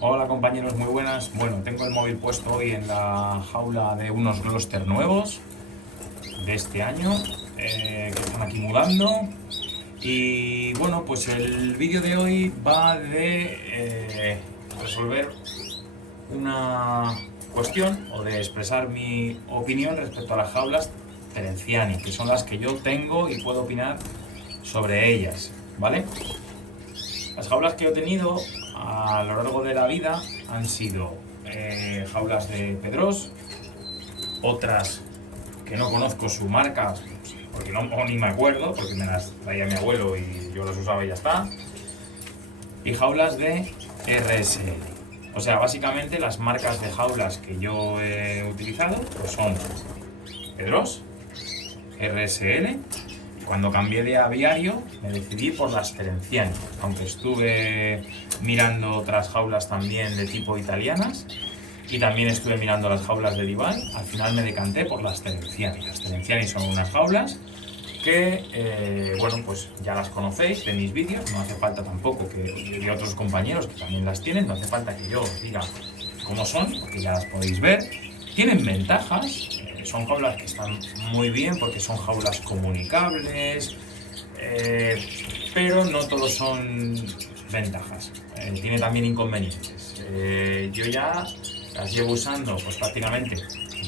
Hola compañeros, muy buenas. Bueno, tengo el móvil puesto hoy en la jaula de unos Gloster nuevos de este año que están aquí mudando. Y bueno, pues el vídeo de hoy va de resolver una cuestión o de expresar mi opinión respecto a las jaulas Terenciani, que son las que yo tengo y puedo opinar sobre ellas, ¿vale? Las jaulas que he tenido a lo largo de la vida han sido jaulas de Pedros, otras que no conozco su marca, porque no, o ni me acuerdo, porque me las traía mi abuelo y yo las usaba y ya está, y jaulas de RSL. O sea, básicamente las marcas de jaulas que yo he utilizado pues son Pedros, RSL. Cuando cambié de aviario me decidí por las Terenciani, aunque estuve mirando otras jaulas también de tipo italianas y también estuve mirando las jaulas de Divine. Al final me decanté por las Terenciani. Las Terenciani son unas jaulas que, bueno, pues ya las conocéis de mis vídeos, no hace falta tampoco que de otros compañeros que también las tienen, no hace falta que yo os diga cómo son, porque ya las podéis ver. Tienen ventajas, son jaulas que están muy bien porque son jaulas comunicables, pero no todos son ventajas. Tiene también inconvenientes. Yo ya las llevo usando pues prácticamente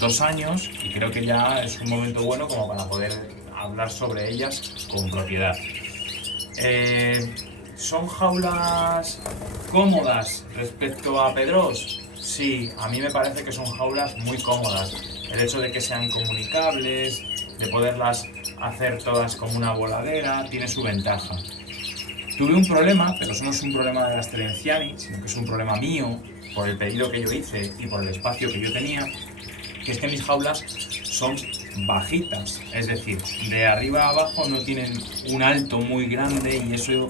2 años y creo que ya es un momento bueno como para poder hablar sobre ellas con propiedad. ¿Son jaulas cómodas respecto a Pedros? Sí, a mí me parece que son jaulas muy cómodas. El hecho de que sean comunicables, de poderlas hacer todas como una voladera, tiene su ventaja. Tuve un problema, pero eso no es un problema de las Terenciani, sino que es un problema mío, por el pedido que yo hice y por el espacio que yo tenía, que es que mis jaulas son bajitas, es decir, de arriba a abajo no tienen un alto muy grande y eso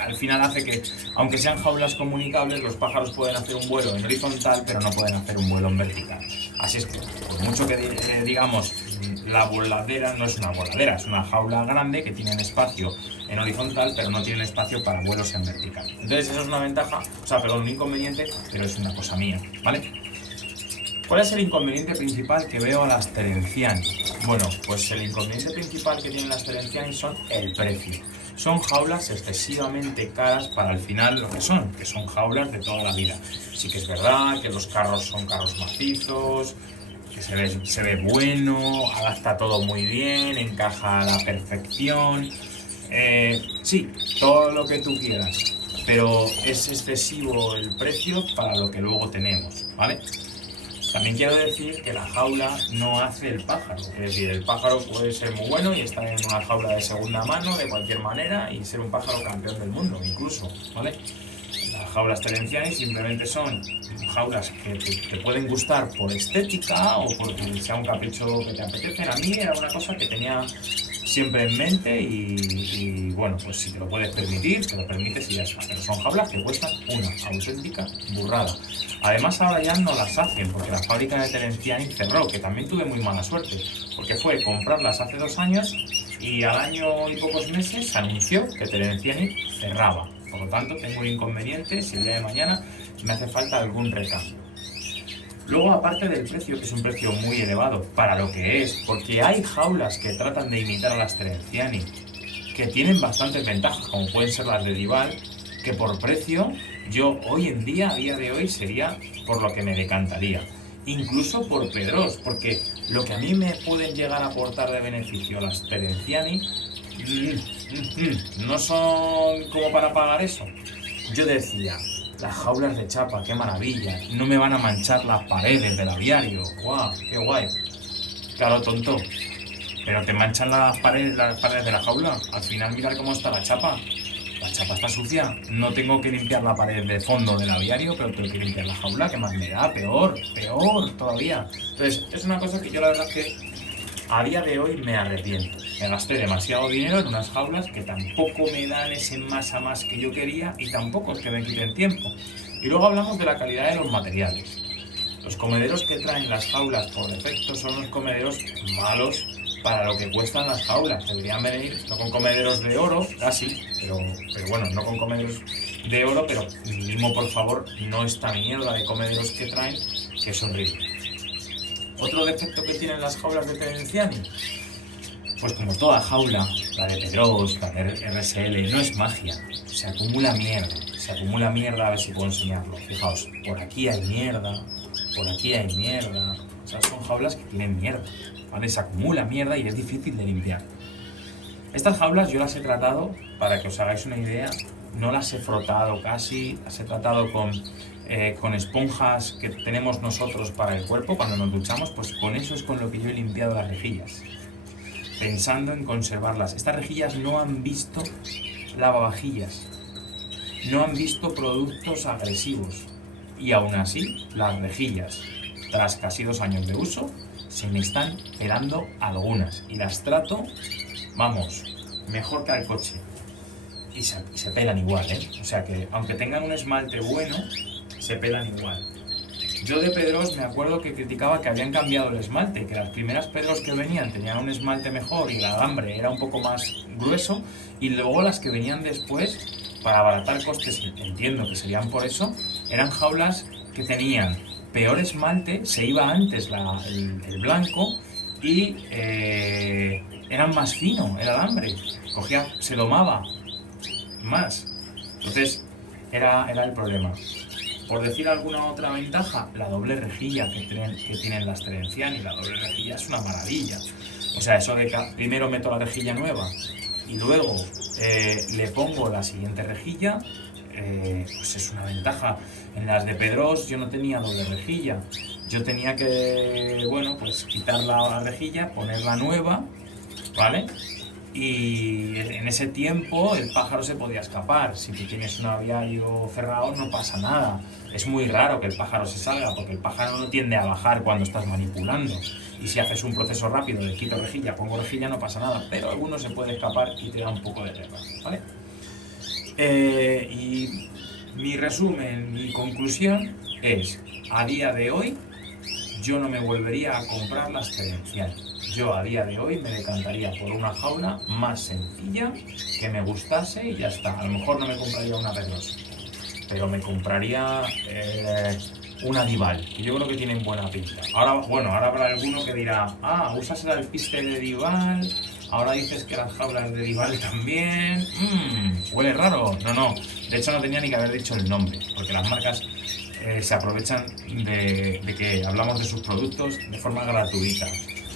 al final hace que, aunque sean jaulas comunicables, los pájaros pueden hacer un vuelo en horizontal, pero no pueden hacer un vuelo en vertical. Así es que, por mucho que digamos, la voladera no es una voladera, es una jaula grande que tiene espacio en horizontal, pero no tiene espacio para vuelos en vertical. Entonces eso es una ventaja, o sea, perdón, un inconveniente, pero es una cosa mía, ¿vale? ¿Cuál es el inconveniente principal que veo a las Terenciani? Bueno, pues el inconveniente principal que tienen las Terenciani son el precio. Son jaulas excesivamente caras para al final lo que son jaulas de toda la vida. Sí que es verdad que los carros son carros macizos, que se ve bueno, adapta todo muy bien, encaja a la perfección. Sí, todo lo que tú quieras, pero es excesivo el precio para lo que luego tenemos, ¿vale? También quiero decir que la jaula no hace el pájaro. Es decir, el pájaro puede ser muy bueno y estar en una jaula de segunda mano de cualquier manera y ser un pájaro campeón del mundo, incluso, ¿vale? Las jaulas Terenciani simplemente son jaulas que te pueden gustar por estética o porque sea un capricho que te apetece. A mí era una cosa que tenía siempre en mente y bueno, pues si te lo puedes permitir, te lo permites y ya está. Pero son jaulas que cuestan una auténtica burrada. Además ahora ya no las hacen porque la fábrica de Terenciani cerró, que también tuve muy mala suerte, porque fue comprarlas hace 2 años y al año y pocos meses se anunció que Terenciani cerraba. Por lo tanto, tengo un inconveniente si el día de mañana me hace falta algún recambio. Luego, aparte del precio, que es un precio muy elevado para lo que es, porque hay jaulas que tratan de imitar a las Terenciani, que tienen bastantes ventajas, como pueden ser las de Dival, que por precio, yo hoy en día, a día de hoy, sería por lo que me decantaría. Incluso por Pedros, porque lo que a mí me pueden llegar a aportar de beneficio las Terenciani no son como para pagar eso. Yo decía, las jaulas de chapa, qué maravilla, no me van a manchar las paredes del aviario, guau, qué guay. Claro, tonto, pero te manchan las paredes de la jaula. Al final mirar cómo está la chapa. La chapa está sucia. No tengo que limpiar la pared de fondo del aviario, pero tengo que limpiar la jaula. ¿Qué más me da? Peor, peor todavía. Entonces, es una cosa que yo la verdad es que a día de hoy me arrepiento. Me gasté demasiado dinero en unas jaulas que tampoco me dan ese más a más que yo quería y tampoco es que me quiten tiempo. Y luego hablamos de la calidad de los materiales. Los comederos que traen las jaulas por defecto son los comederos malos para lo que cuestan las jaulas. Deberían venir no con comederos de oro, casi, pero bueno, no con comederos de oro, pero mínimo, por favor, no esta mierda de comederos que traen, que es horrible. Otro defecto que tienen las jaulas de Terenciani, pues como toda jaula, la de Pedros, la de RSL, no es magia, se acumula mierda, a ver si puedo enseñarlo. Fijaos, por aquí hay mierda, por aquí hay mierda, o sea, son jaulas que tienen mierda, ¿vale? Se acumula mierda y es difícil de limpiar. Estas jaulas yo las he tratado, para que os hagáis una idea, no las he frotado casi, las he tratado con esponjas que tenemos nosotros para el cuerpo cuando nos duchamos, pues con eso es con lo que yo he limpiado las rejillas, pensando en conservarlas. Estas rejillas no han visto lavavajillas, no han visto productos agresivos, y aún así las rejillas, tras casi 2 años de uso, se me están pelando algunas, y las trato, vamos, mejor que al coche, y se pelan igual, o sea que aunque tengan un esmalte bueno, se pelan igual. Yo de Pedros me acuerdo que criticaba que habían cambiado el esmalte, que las primeras Pedros que venían tenían un esmalte mejor y el alambre era un poco más grueso, y luego las que venían después, para abaratar costes, entiendo que serían por eso, eran jaulas que tenían peor esmalte, se iba antes el blanco y era más fino el alambre, se domaba más, entonces era el problema. Por decir alguna otra ventaja, la doble rejilla que tienen las Terenciani, la doble rejilla es una maravilla. O sea, eso de que primero meto la rejilla nueva y luego le pongo la siguiente rejilla, pues es una ventaja. En las de Pedros yo no tenía doble rejilla, yo tenía que, bueno, pues quitar la rejilla, poner la nueva, ¿vale? Y en ese tiempo el pájaro se podía escapar. Si tú tienes un aviario cerrado no pasa nada. Es muy raro que el pájaro se salga, porque el pájaro no tiende a bajar cuando estás manipulando. Y si haces un proceso rápido de quito rejilla, pongo rejilla, no pasa nada. Pero alguno se puede escapar y te da un poco de guerra, ¿vale? Y mi resumen, mi conclusión es: a día de hoy yo no me volvería a comprar las Terenciani. Yo a día de hoy me decantaría por una jaula más sencilla, que me gustase y ya está. A lo mejor no me compraría una Pedros, pero me compraría una Dival, que yo creo que tienen buena pinta. Ahora habrá alguno que dirá: usas el alpiste de Dival, ahora dices que las jaulas de Dival también. Huele raro. No, de hecho no tenía ni que haber dicho el nombre, porque las marcas se aprovechan de que hablamos de sus productos de forma gratuita.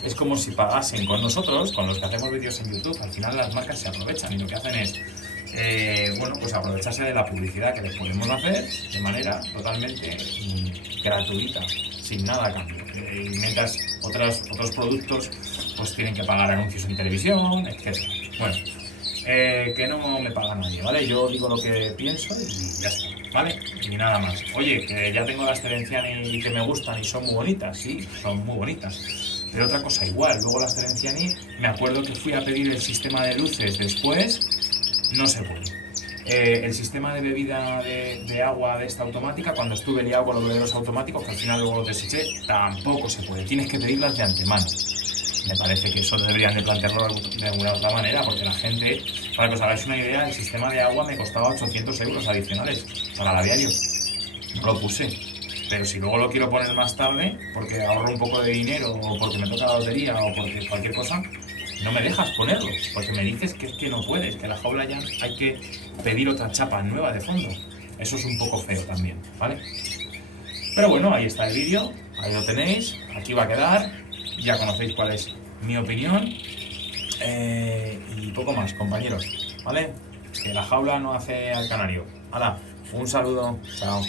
Es como si pagasen con nosotros, con los que hacemos vídeos en YouTube. Al final las marcas se aprovechan y lo que hacen es pues aprovecharse de la publicidad que les podemos hacer de manera totalmente gratuita, sin nada a cambio. Mientras otros productos pues tienen que pagar anuncios en televisión, etc. Bueno, que no me paga nadie, ¿vale? Yo digo lo que pienso y ya está, ¿vale? Y nada más. Oye, que ya tengo las Terenciani y que me gustan y son muy bonitas, sí, son muy bonitas. Pero otra cosa igual, luego las Terenciani, me acuerdo que fui a pedir el sistema de luces después, no se puede. El sistema de bebida de agua de esta automática, cuando estuve liado con los bebederos automáticos, que al final luego los deseché, tampoco se puede. Tienes que pedirlas de antemano. Me parece que eso deberían de plantearlo de alguna otra manera, porque la gente, para que os hagáis una idea, el sistema de agua me costaba 800 euros adicionales para el aviario. No lo puse. Pero si luego lo quiero poner más tarde, porque ahorro un poco de dinero, o porque me toca la lotería, o porque cualquier cosa, no me dejas ponerlo, porque me dices que es que no puedes, que la jaula ya hay que pedir otra chapa nueva de fondo. Eso es un poco feo también, ¿vale? Pero bueno, ahí está el vídeo, ahí lo tenéis, aquí va a quedar, ya conocéis cuál es mi opinión, y poco más, compañeros, ¿vale? Que la jaula no hace al canario. ¡Hala! Un saludo, chao.